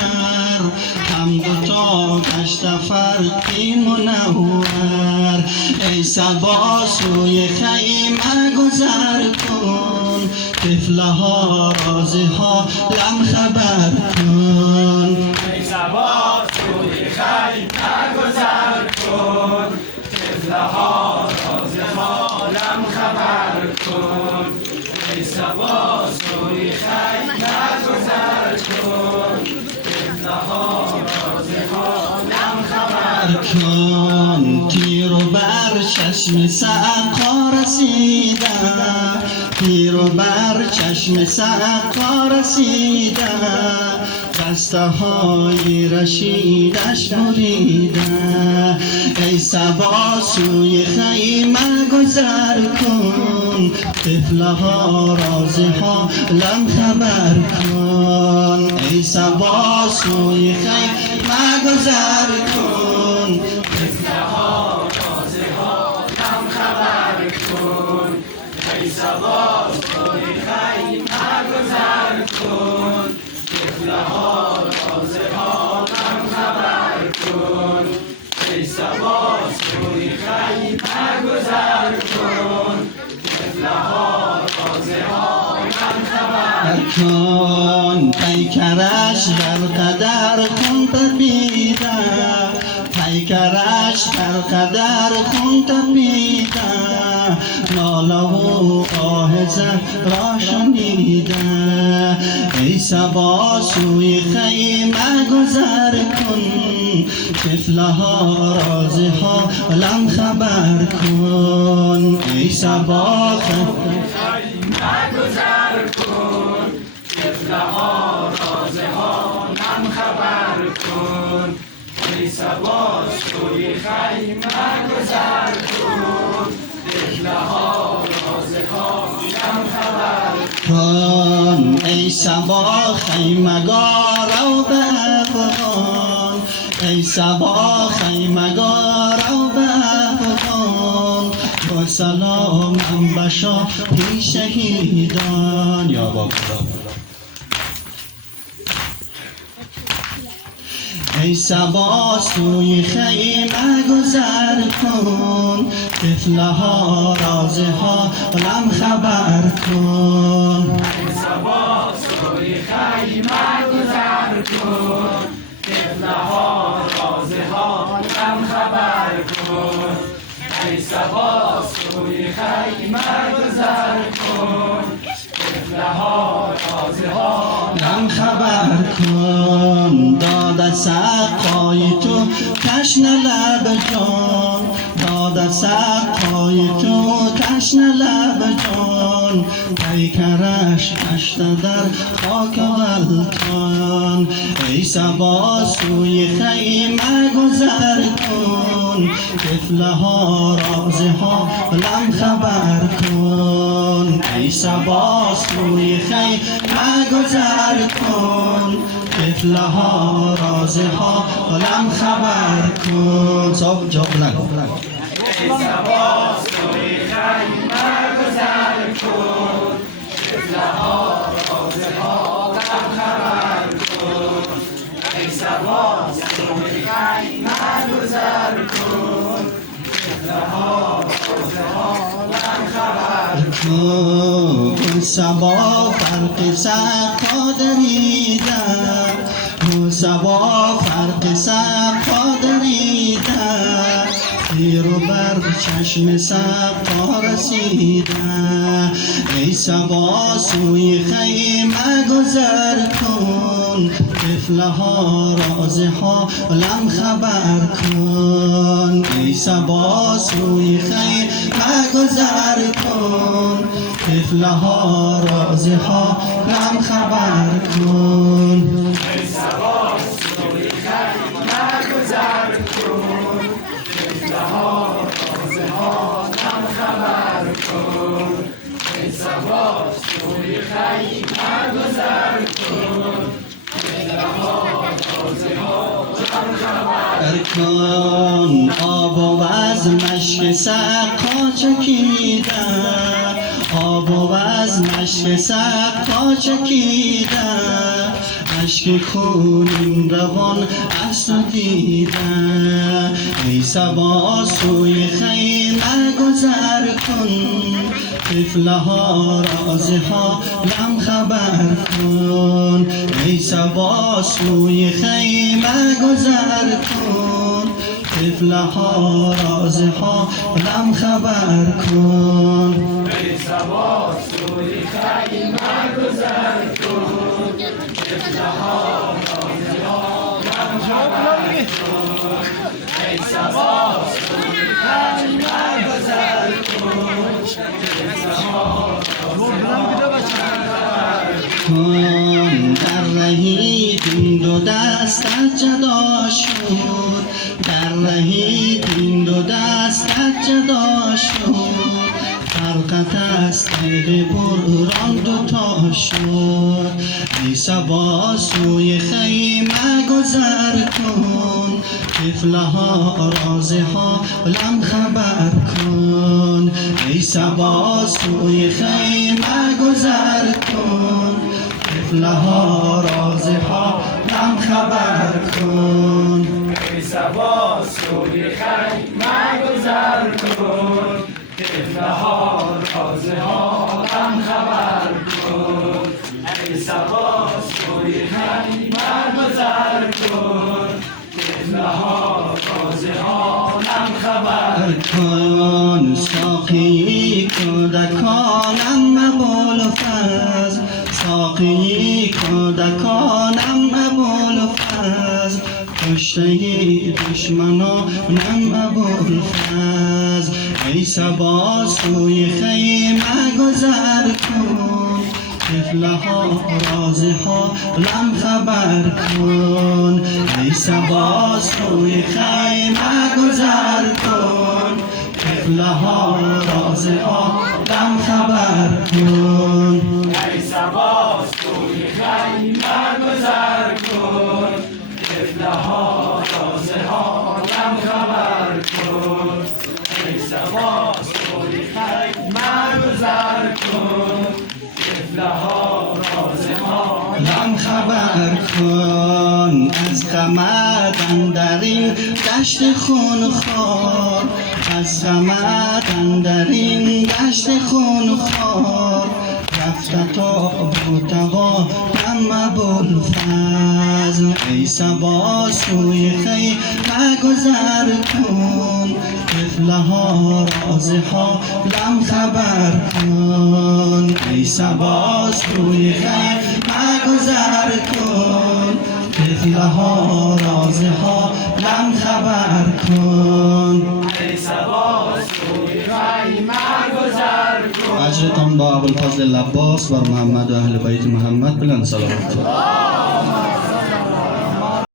کرد، هم دوتا گشت فرقی منور. ای صبا سوی خیمه گذر کن، طفله ها رازی ها لم خبر کن. ای صبا سوی خیمه گذر کن، طفله ها رازی ها لم خبر کن. ای صبا سوی خیمه گذر کن، طفله ها رازی ها لم خبر کن. تیر و بر چشم سقا رسیده، تیر و بر چشم سقا رسیده، بسته های رشیدش بریده. ای صبا سوی خیمه گذر کن، طفله ها رازی ها لم خبر کن. ای صبا سوی خیمه گذر کن، طفله ها رازی ها لم خبر کن. ای صبا سوی خیمه گذر کن، طفله ها رازی ها لم خبر کن. ای صبا سوی خیمه گذر کن، طفله ها رازی ها لم خبر کن. پیکرش در قدر خون تپیده، پیکرش در قدر خون تپیده، ناله و آه زهرا شنیده. ای صبا سوی خیمه گذر کن، طفله ها رازی ها لم خبر کن. ای صبا خیمه گذر کن، طفله ها رازی ها لم خبر کن. ای صبا سوی خیمه گذر کن، طفله ها رازی ها لم خبر کن. ای صبا خیمگارا به افغان، ای صبا خیمگارا به افغان، با سلامم به شاهی شهیدان. یا بابا ای صبا سوی خیمه گذر کن، طفله ها رازی ها لم خبر کن. ای صبا سوی خیمه گذر کن، طفله ها رازی ها لم خبر کن. ای صبا سوی خیمه گذر کن، طفله ها رازی ها لم خبر کن. داد سقای تو تشنه لب جان، داد سقای تو تشنه لب جان، پیکرش گشته در خاک غلطان. ای صبا سوی خیمه گذر کن، طفله ها رازی ها لم خبر کن. ای صبا سوی خیمه گذر کن، طفله ها رازی ها لم خبر کن. صاحب جا بلند. ای صبا سوی خیمه گذر کن، طفله ها رازی ها لم خبر کن. ای صبا سوی خیمه گذر کن، طفله ها رازی ها لم خبر کن. صبا فرق سقا دریده، صبا فرق سقا دریده، تیر و بر چشم سقا رسیده. ای صبا سوی خیمه گذر کن، طفله ها رازی ها لم خبر کن. ای صبا سوی خیمه گذر کن، طفله ها رازی ها لم خبر کن. ای صبا سوی خیمه گذر کن، طفله ها رازی ها لم خبر کن. ای صبا سوی خیمه گذر کن، طفله ها رازی ها لم خبر کن. آب و از مشک سقا چکیده، آب و از مشک سقا چکیده، اشک خونین روان از تو دیدم. ای صبا سوی خیمه گذر کن، طفله ها رازها لم خبر کن. ای صبا سوی خیمه گذر کن، طفله ها رازها لم خبر کن. ای صبا سوی خیمه گذر کن، طفله ها رازها لم خبر کن. ای صبا سوی خیمه گذر کن، طفله ها کن. در رهیدیم دو دستت جدا شد، در رهیدیم دو دستت جدا شد. فرقت از تیر بران دوتا شد. ای صبا سوی خیمه گذر کن، طفله ها رازها لم خبر کن. ای صبا سوی خیمه گذر کن، طفله ها رازها لم خبر کن. ای صبا سوی خیمه گذر کن، طفله ها رازها لم خبر کن. ای صبا سوی خیمه گذر کن، طفله ها رازها لم خبر کن. ساقی کودکانم مبال فضل، ساقی کودکانم مبال فضل. کشته دشمنانم مبال فضل. ای صبا سوی خیمه گذر کن، طفله ها رازها لم خبر کن. ای صبا سوی خیمه گذر کن، طفله ها رازها لم خبر کن. ای صبا سوی خیمه گذر کن، طفله ها رازها لم خبر کن. ای صبا سوی خیمه گذر کن، طفله ها رازها لم خبر کن. از غمت اندرین دشت خونخوار، از غمت اندرین دشت خونخوار. رفته تا بوتقا هم ابوالفضل. ای صبا سوی خیمه گذر کن، طفله ها رازها لم خبر کن. ای صبا سوی خیمه گذر کن، طفله ها رازها لم خبر کن. ای صبا سوی خیمه گذر کن. اجرتان با ابوالفضل العباس بر محمد و اهل بیت محمد بلند صلوات.